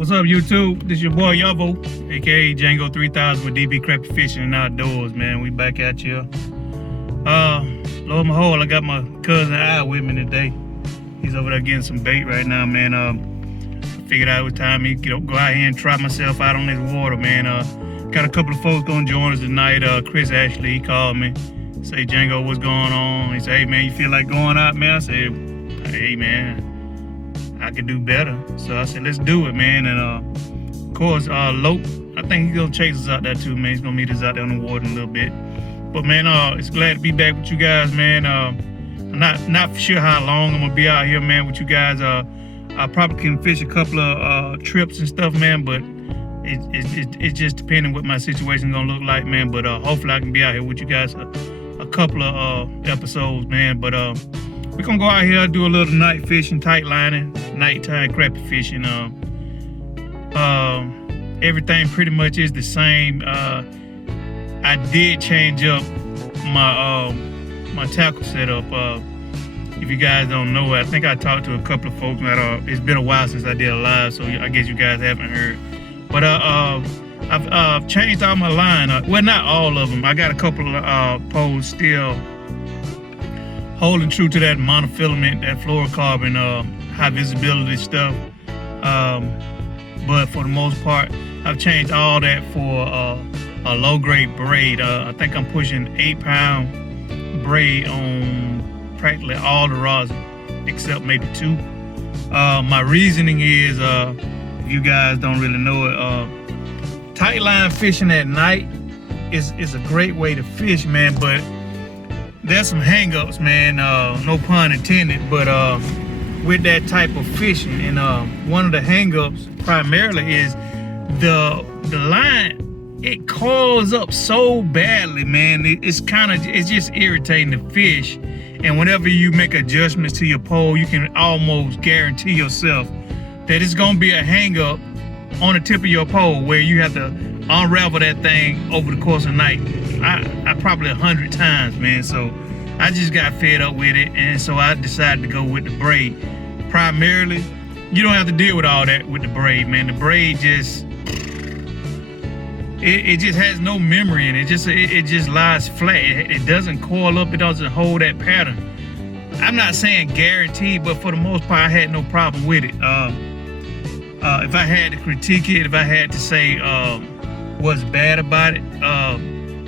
What's up, YouTube? This your boy Yovo, aka Django 3000 with DB Crappie Fishing and Outdoors, man. We back at you. Lo and behold, I got my cousin Al with me today. He's over there getting some bait right now, man. I figured out it was time me go out here and try myself out on this water, man. Got a couple of folks gonna join us tonight. Chris Ashley, he called me, say, Django, what's going on? He said, hey man, you feel like going out, man? I said, hey man, I could do better. So I said, let's do it, man. And of course, Lope, I think he's gonna chase us out there too, man. He's gonna meet us out there on the water in a little bit. But man, it's glad to be back with you guys, man. I'm not sure how long I'm gonna be out here, man, with you guys. I probably can fish a couple of trips and stuff, man, but it's just depending what my situation gonna look like, man. But hopefully I can be out here with you guys a couple of episodes, man. But we're gonna go out here, do a little night fishing, tight lining, nighttime crappie fishing. Everything pretty much is the same. I did change up my tackle setup. If you guys don't know, I think I talked to a couple of folks that it's been a while since I did a live, so I guess you guys haven't heard. But I've changed all my line. Well, not all of them. I got a couple of poles still holding true to that monofilament, that fluorocarbon, high visibility stuff. But for the most part, I've changed all that for a low grade braid. I think I'm pushing 8-pound braid on practically all the rods except maybe 2. My reasoning is, if you guys don't really know it, tight line fishing at night is a great way to fish, man, but there's some hang-ups, man, no pun intended, but with that type of fishing, and one of the hang-ups primarily is the line. It coils up so badly, man. It's just irritating to fish. And whenever you make adjustments to your pole, you can almost guarantee yourself that it's gonna be a hang up on the tip of your pole where you have to unravel that thing over the course of the night. I probably 100 times, man. So I just got fed up with it, and so I decided to go with the braid. Primarily, you don't have to deal with all that with the braid, man. The braid just it just has no memory in it. It just lies flat. It doesn't coil up. It doesn't hold that pattern. I'm not saying guaranteed, but for the most part, I had no problem with it. If I had to critique it, if I had to say what's bad about it,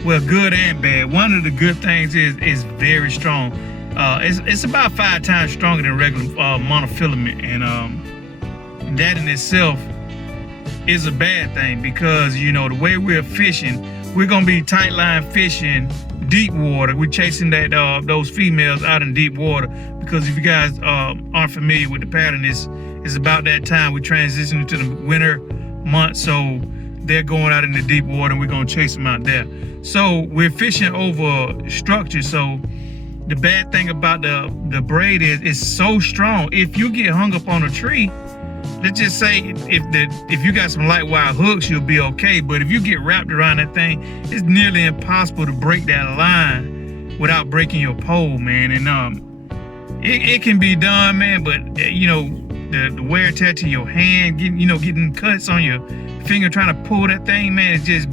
well, good and bad. One of the good things is it's very strong. It's about 5 times stronger than regular monofilament, and that in itself is a bad thing, because you know the way we're fishing, we're gonna be tight line fishing deep water. We're chasing those females out in deep water, because if you guys aren't familiar with the pattern, it's about that time we transition into the winter months, so they're going out in the deep water and we're gonna chase them out there. So we're fishing over structure. So the bad thing about the braid is it's so strong. If you get hung up on a tree, let's just say if you got some light wire hooks, you'll be okay. But if you get wrapped around that thing, it's nearly impossible to break that line without breaking your pole, man. And it can be done, man, but you know, the wear and tear to your hand, getting cuts on your finger trying to pull that thing, man, it's just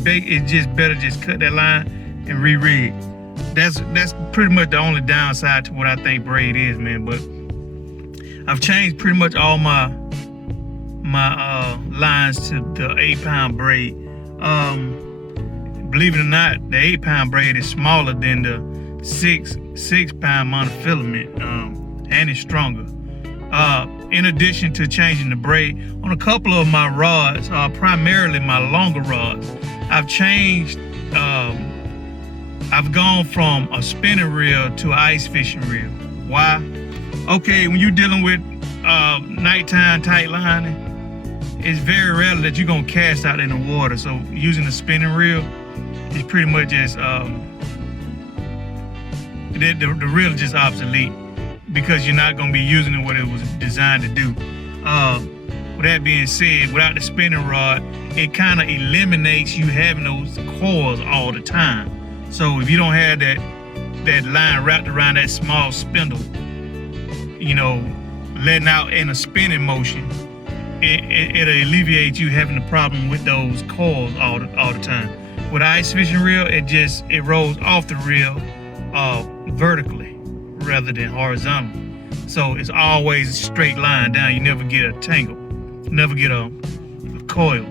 better just cut that line and re-rig. That's pretty much the only downside to what I think braid is, man. But I've changed pretty much all my lines to the 8-pound braid. Believe it or not, the 8-pound braid is smaller than the 6-pound monofilament, and it's stronger. In addition to changing the braid on a couple of my rods, primarily my longer rods, I've changed. I've gone from a spinning reel to an ice fishing reel. Why? Okay, when you're dealing with nighttime tight lining, it's very rare that you're gonna cast out in the water. So using a spinning reel is pretty much just the reel is just obsolete, because you're not gonna be using it what it was designed to do. With that being said, without the spinning rod, it kind of eliminates you having those coils all the time. So if you don't have that line wrapped around that small spindle, you know, letting out in a spinning motion, it'll alleviate you having the problem with those coils all the time. With an ice fishing reel, it rolls off the reel vertically rather than horizontal. So it's always a straight line down. You never get a tangle, never get a coil.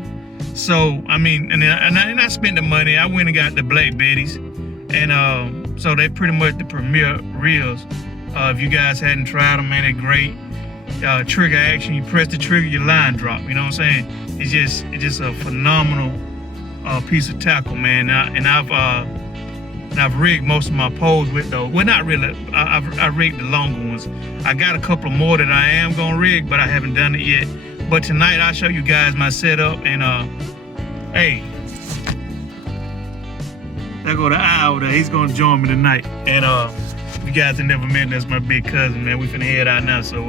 So I mean, and I spent the money. I went and got the Black Betties, and so they pretty much the premier reels. If you guys hadn't tried them, man, they're great. Trigger action. You press the trigger, your line drop. You know what I'm saying? It's just a phenomenal piece of tackle, man. I've rigged most of my poles with those. Well, not really. I rigged the longer ones. I got a couple more that I am gonna rig, but I haven't done it yet. But tonight I'll show you guys my setup, and hey, there go the eye over there. He's gonna join me tonight. And if you guys have never met, that's my big cousin, man. We finna head out now. So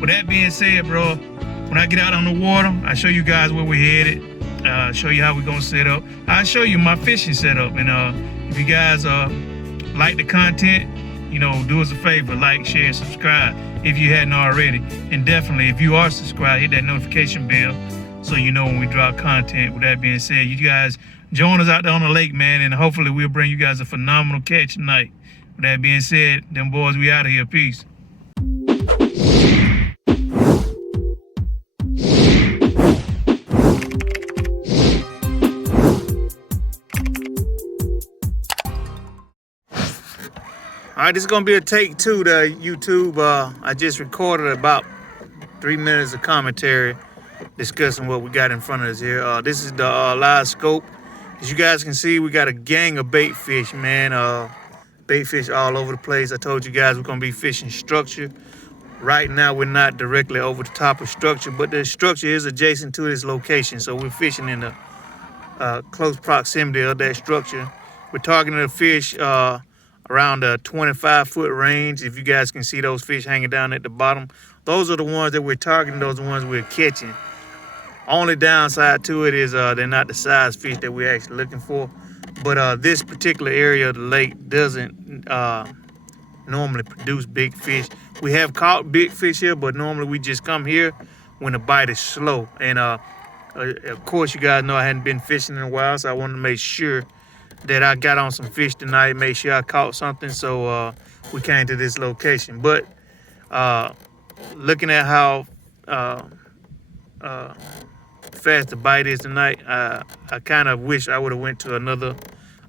with that being said, bro, when I get out on the water, I show you guys where we're headed. Show you how we're gonna set up. I'll show you my fishing setup, and if you guys like the content, you know, do us a favor, like, share, and subscribe if you hadn't already. And definitely, if you are subscribed, hit that notification bell so you know when we drop content. With that being said, you guys join us out there on the lake, man, and hopefully we'll bring you guys a phenomenal catch tonight. With that being said, them boys, we out of here. Peace. All right, this is gonna be a take two to YouTube. I just recorded about 3 minutes of commentary discussing what we got in front of us here. This is the live scope. As you guys can see, we got a gang of bait fish, man. Bait fish all over the place. I told you guys we're gonna be fishing structure. Right now, we're not directly over the top of structure, but the structure is adjacent to this location. So we're fishing in the close proximity of that structure. We're targeting the fish around the 25-foot range. If you guys can see those fish hanging down at the bottom, those are the ones that we're targeting. Those are the ones we're catching. Only downside to it is they're not the size fish that we're actually looking for. But this particular area of the lake doesn't normally produce big fish. We have caught big fish here, but normally we just come here when the bite is slow. And of course, you guys know I hadn't been fishing in a while, so I wanted to make sure that I got on some fish tonight, make sure I caught something, so we came to this location. But looking at how fast the bite is tonight, I kind of wish I would have went to another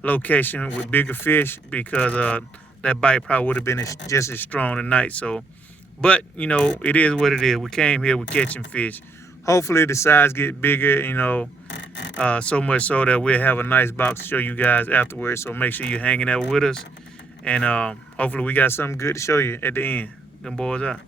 location with bigger fish, because that bite probably would have been just as strong tonight. So, but you know, it is what it is. We came here, we're catching fish. Hopefully the size get bigger, you know, so much so that we'll have a nice box to show you guys afterwards. So make sure you're hanging out with us, and hopefully we got something good to show you at the end. Them boys out.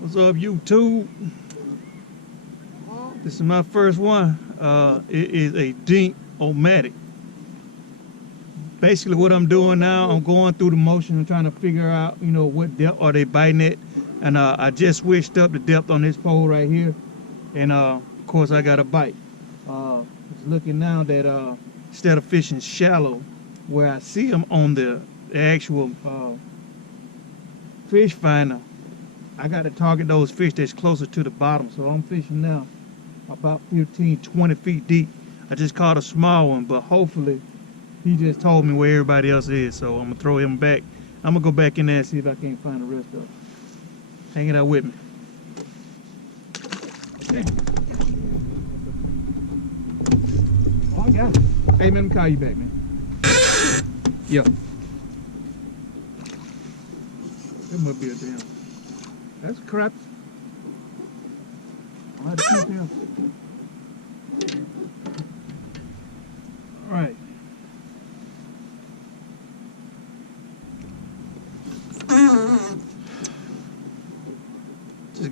What's up, YouTube? This is my first one. It is a Dink-O-Matic. Basically what I'm doing now, I'm going through the motion and trying to figure out, you know, what depth are they biting at. And I just switched up the depth on this pole right here. And of course I got a bite. It's looking now that instead of fishing shallow, where I see them on the actual fish finder, I got to target those fish that's closer to the bottom. So I'm fishing now about 15, 20 feet deep. I just caught a small one, but hopefully he just told me where everybody else is. So I'm gonna throw him back. I'm gonna go back in there and see if I can't find the rest of them. Hang it out with me. Okay. Oh, I got it. Hey man, let me call you back, man. Yeah. That must be a damn. That's crap. I'll have to keep him.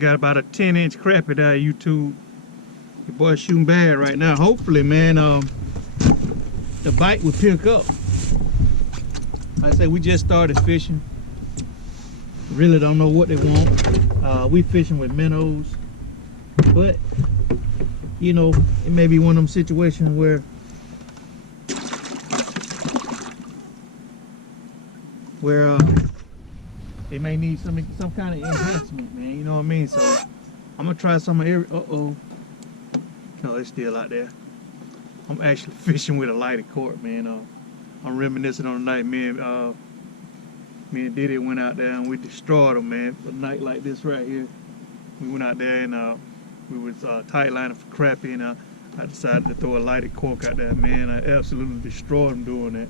got about a 10-inch crappie there, YouTube. Your boy shooting bad right now. Hopefully, man, the bite will pick up. Like I say, we just started fishing. Really don't know what they want. We fishing with minnows, but you know, it may be one of them situations where they may need some kind of enhancement, man. You know what I mean? So I'm gonna try some of every. No, it's still out there. I'm actually fishing with a lighted cord, man. I'm reminiscing on the night me and Diddy went out there and we destroyed them, man. A night like this right here, we went out there and we was tight lining for crappie, and I decided to throw a lighted cork out there, man. I absolutely destroyed them doing that.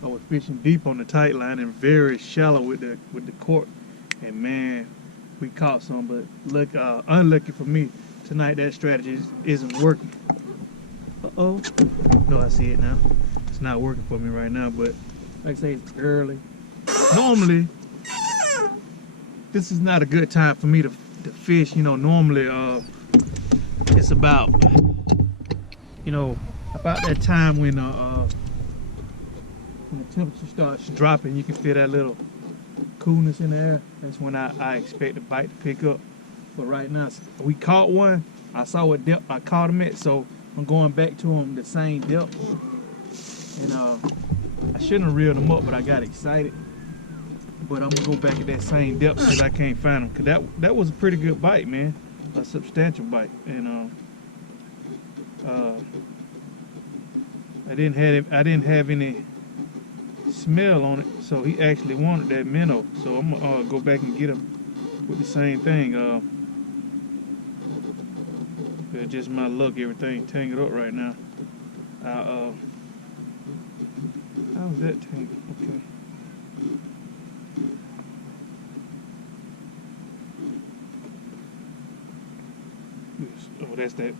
I was fishing deep on the tight line and very shallow with the cork, and man, we caught some. But look, unlucky for me tonight, that strategy isn't working. Uh-oh. No, I see it now. It's not working for me right now, but like I say, it's early. Normally, this is not a good time for me to fish. You know, normally it's about, you know, about that time when the temperature starts dropping, you can feel that little coolness in the air. That's when I expect the bite to pick up. But right now, we caught one. I saw what depth I caught him at, so I'm going back to him the same depth. And I shouldn't have reeled him up, but I got excited. But I'm gonna go back at that same depth because I can't find him. Cause that was a pretty good bite, man, a substantial bite. And I didn't have any smell on it, so he actually wanted that minnow. So I'm gonna go back and get him with the same thing. But just my luck, everything tangled up right now. How's that tangled? Okay. Oh, that's that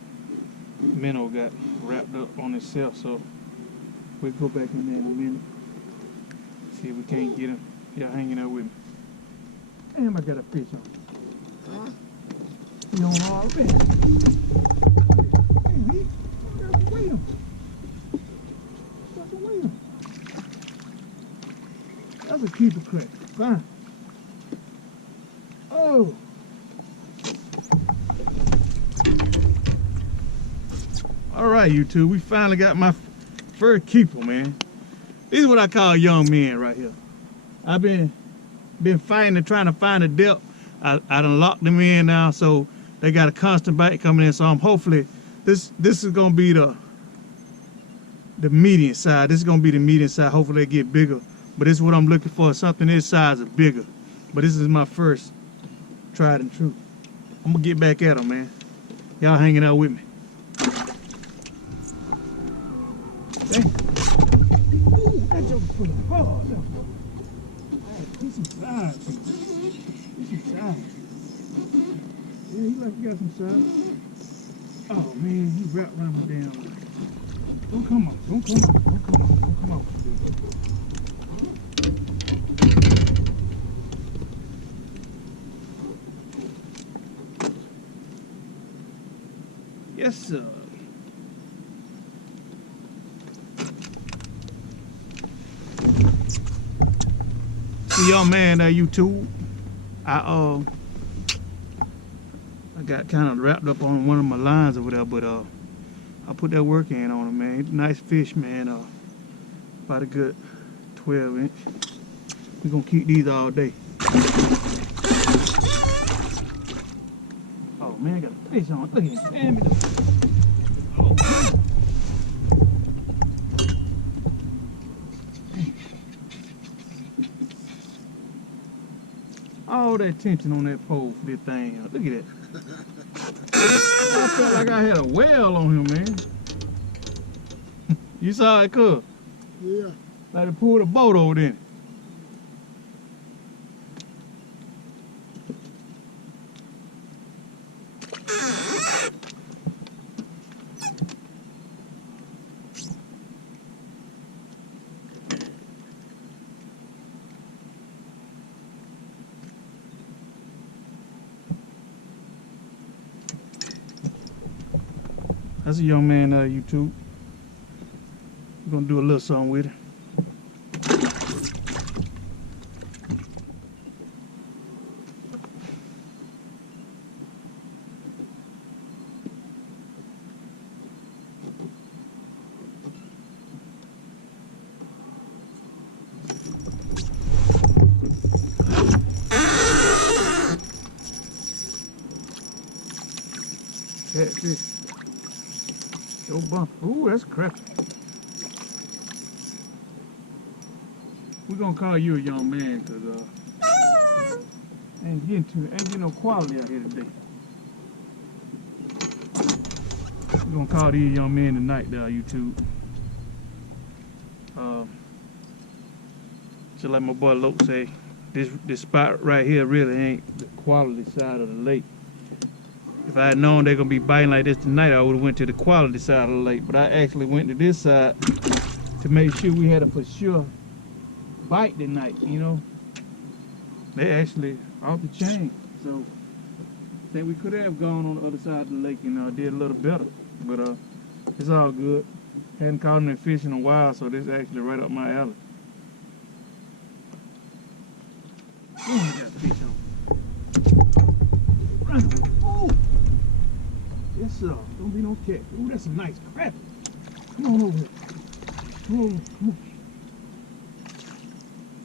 minnow got wrapped up on itself, so we'll go back in there in a minute. See if we can't get him. Y'all hanging out with me. Damn, I got a fish on. He on already. Damn, he got to wait him. Got to wait him. That's a keeper crack. Fine. Oh. All right, YouTube, we finally got my first keeper, man. This is what I call young men right here. I've been fighting and trying to find a depth. I done locked them in now, so they got a constant bite coming in. So I'm hopefully this is gonna be the medium side. This is gonna be the medium side. Hopefully they get bigger. But this is what I'm looking for, something this size or bigger. But this is my first tried and true. I'm gonna get back at them, man. Y'all hanging out with me. Dang. Ooh, that joke put a hard up. He's some size. He's some size. Yeah, he like he got some size. Oh man, he wrapped around me down. Don't come on, don't come on, don't come on, don't come on. Yes, sir. See y'all, man, YouTube. I got kind of wrapped up on one of my lines over there, but I put that work in on him, man. Nice fish, man. About a good 12-inch. We're gonna keep these all day. Oh man, I got a fish on. Look at him. Damn it. Oh man. All that tension on that pole for this thing. Look at that. I felt like I had a whale on him, man. You saw it, cuz? Yeah. Like to pull the boat over there. That's a young man YouTube. We're gonna do a little something with it. Catfish. Yo bump. Ooh, that's crappie. We're gonna call you a young man because ain't getting no quality out here today. We're gonna call these young men tonight, YouTube. Just like my boy Loke say, this spot right here really ain't the quality side of the lake. If I had known they're gonna be biting like this tonight, I would have went to the quality side of the lake. But I actually went to this side to make sure we had a for sure bite tonight, you know. They actually off the chain. So I think we could have gone on the other side of the lake and did a little better. But it's all good. Hadn't caught any fish in a while, so this is actually right up my alley. Oh, I got fish on. Run. Oh! Yes, sir. Don't be no cat. Ooh, that's a nice crappie. Come on over here. Come on, come on.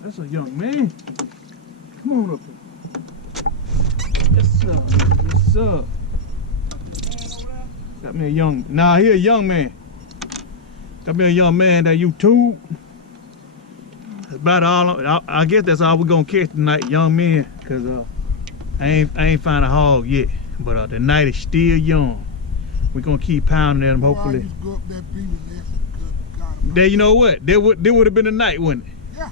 That's a young man. Come on up here. Yes, sir. Yes, sir. Got me a young. Nah, he a young man. Got me a young man that YouTube. That's about all. I guess that's all we're gonna catch tonight, young men. Cause I ain't find a hog yet. But the night is still young. We're gonna keep pounding at them, hopefully. There, you know what? There would have been a night, wouldn't it? Yeah.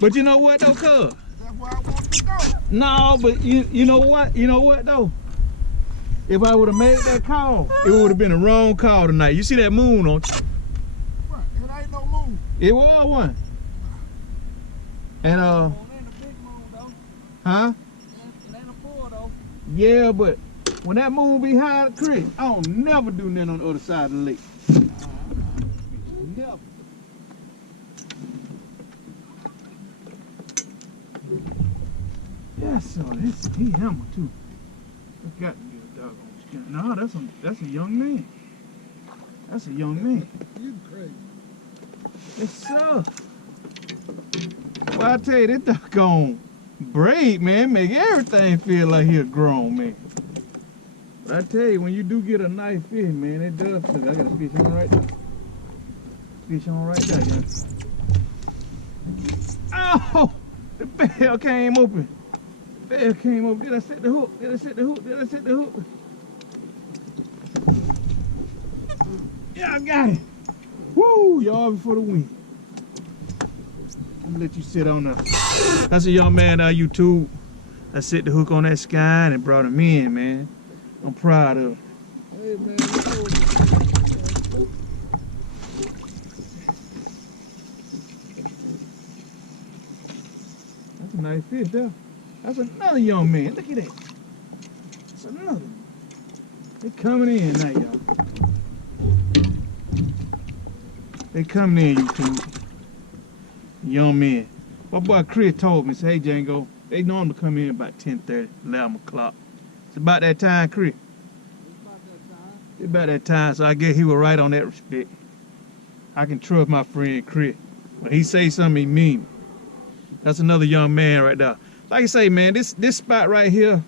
But you know what though, cuz? That's where I want to go. No, but you know what? You know what though? If I would have made that call, it would have been a wrong call tonight. You see that moon, don't you? What? It ain't no moon. It was one. And It ain't a big moon though. huh? It ain't a full though. Yeah, but when that moon be high at the creek, I don't never do nothing on the other side of the lake. Never. Yes, sir. He hammer too. I got to get a dog on skin. No, that's a young man. That's a young man. You crazy. Yes, sir. Well, I tell you, this doggone braid, man, make everything feel like he a grown man. But I tell you, when you do get a nice fish, man, it does. Look, I got a fish on right there. Fish on right there, young. Oh! The bell came open. The bell came open. Did I set the hook? Did I set the hook? Did I set the hook? Yeah, I got it. Woo! Y'all before the wind. I'm gonna let you sit on there. That's a young man YouTube. I set the hook on that sky and brought him in, man. I'm proud of him. Hey man, that's a nice fish there. That's another young man. Look at that. That's another. They coming in now, y'all. They coming in, YouTube. Young men. My boy Chris told me, say, hey Django, they normally come in about 10:30, 11 o'clock. It's about that time, Chris. It's about that time, so I guess he was right on that respect. I can trust my friend Chris. When he say something, he mean it. That's another young man right there. Like I say, man, this spot right here,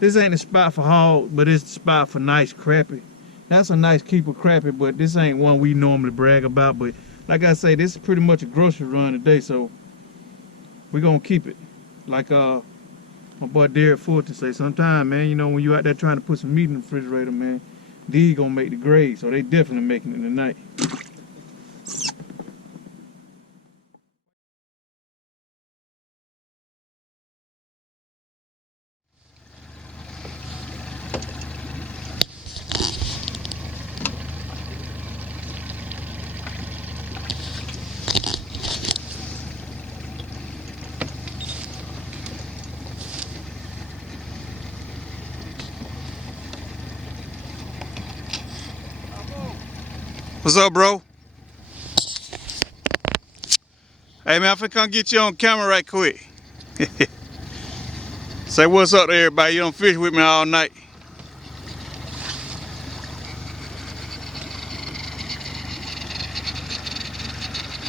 this ain't the spot for hog, but it's the spot for nice crappie. That's a nice keeper crappie, but this ain't one we normally brag about. But like I say, this is pretty much a grocery run today, so we're gonna keep it. Like my boy Derek Fulton say, sometime, man, you know, when you out there trying to put some meat in the refrigerator, man, these gonna make the grade, so they definitely making it tonight. What's up, bro? Hey, man, I'm finna come get you on camera right quick. Say what's up to everybody. You don't fish with me all night.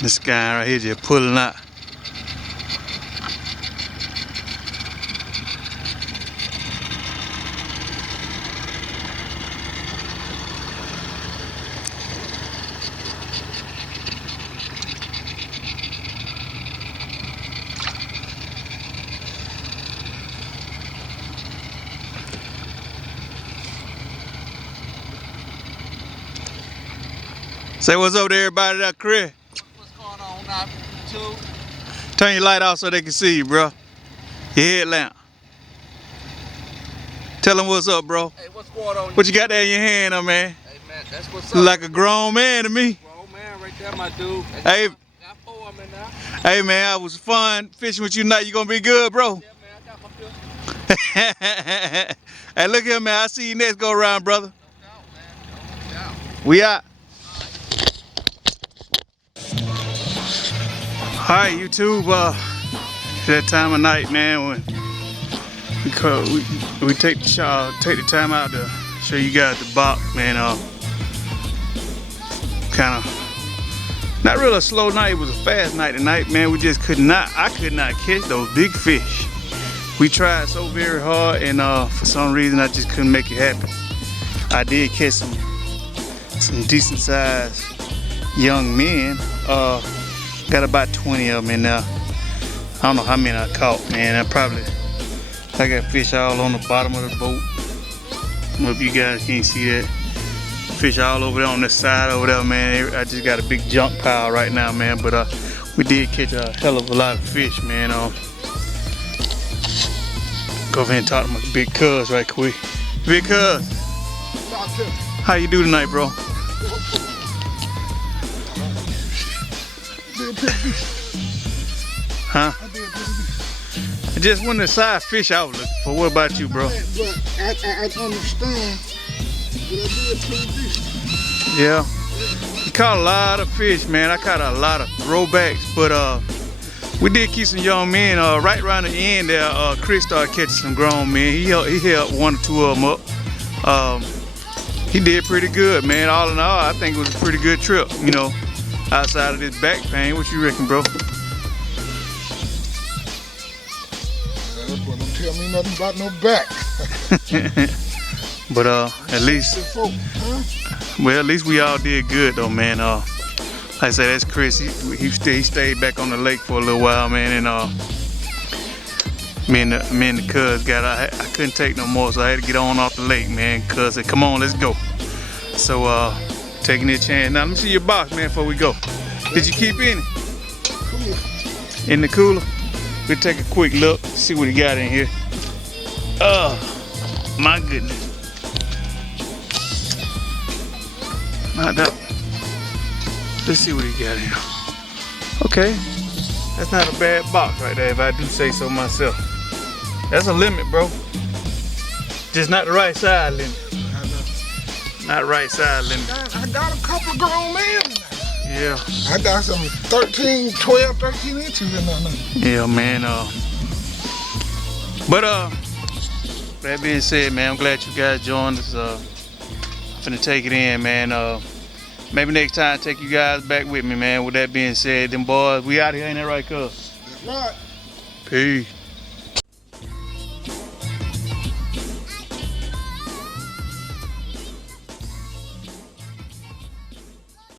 This guy right here just pulling out. Say what's up to everybody there, Chris. What's going on now, YouTube? Turn your light off so they can see you, bro. Your headlamp. Tell them what's up, bro. Hey, what's going on? What you got there in your hand, man? Hey, man, that's what's up. Look like a grown man to me. Grown man right there, my dude. Hey. Got 4 of them in there. Hey, man, I was fun fishing with you tonight. You gonna be good, bro? Yeah, man, I got my fish. Hey, look here, man. I see you next go around, brother. No doubt, man. No doubt. We out. Alright, YouTube, that time of night, man, when we take the time out to show you guys the box, man. Kind of not really a slow night, it was a fast night tonight, man. We just I could not catch those big fish. We tried so very hard, and for some reason I just couldn't make it happen. I did catch some decent sized young men. Got about 20 of them in there. I don't know how many I caught, man. I got fish all on the bottom of the boat. I don't know if you guys can't see that. Fish all over there on the side over there, man. I just got a big junk pile right now, man. But we did catch a hell of a lot of fish, man. Go over here and talk to my big cuz right quick. Big cuz, how you do tonight, bro? Huh? I just wasn't the size fish I was looking for. What about you, bro? But I understand. But I did pretty decent. Yeah. We caught a lot of fish, man. I caught a lot of throwbacks, but we did keep some young men. Right around the end there, Chris started catching some grown men. He helped 1 or 2 of them up. He did pretty good, man. All in all, I think it was a pretty good trip, you know. Outside of this back pain, what you reckon, bro? But don't tell me nothing about no back. But at least, well, at least we all did good though, man. Like I said, that's Chris. He stayed back on the lake for a little while, man, and me and the cuz I couldn't take no more, so I had to get on off the lake, man. Cuz said, "Come on, let's go." So taking a chance. Now let me see your box, man, before we go. Did you keep any? In the cooler? We'll take a quick look, see what he got in here. Oh, my goodness. Not that. Let's see what he got in here. Okay, that's not a bad box right there, if I do say so myself. That's a limit, bro. Just not the right side limit. Not right side limit. I got a couple of grown men in there. Yeah. I got some 12, 13 inches in there now. Yeah, man. But that being said, man, I'm glad you guys joined us. I'm finna take it in, man. Maybe next time take you guys back with me, man. With that being said, them boys, we out here, ain't that right, cuz? That's right. Peace.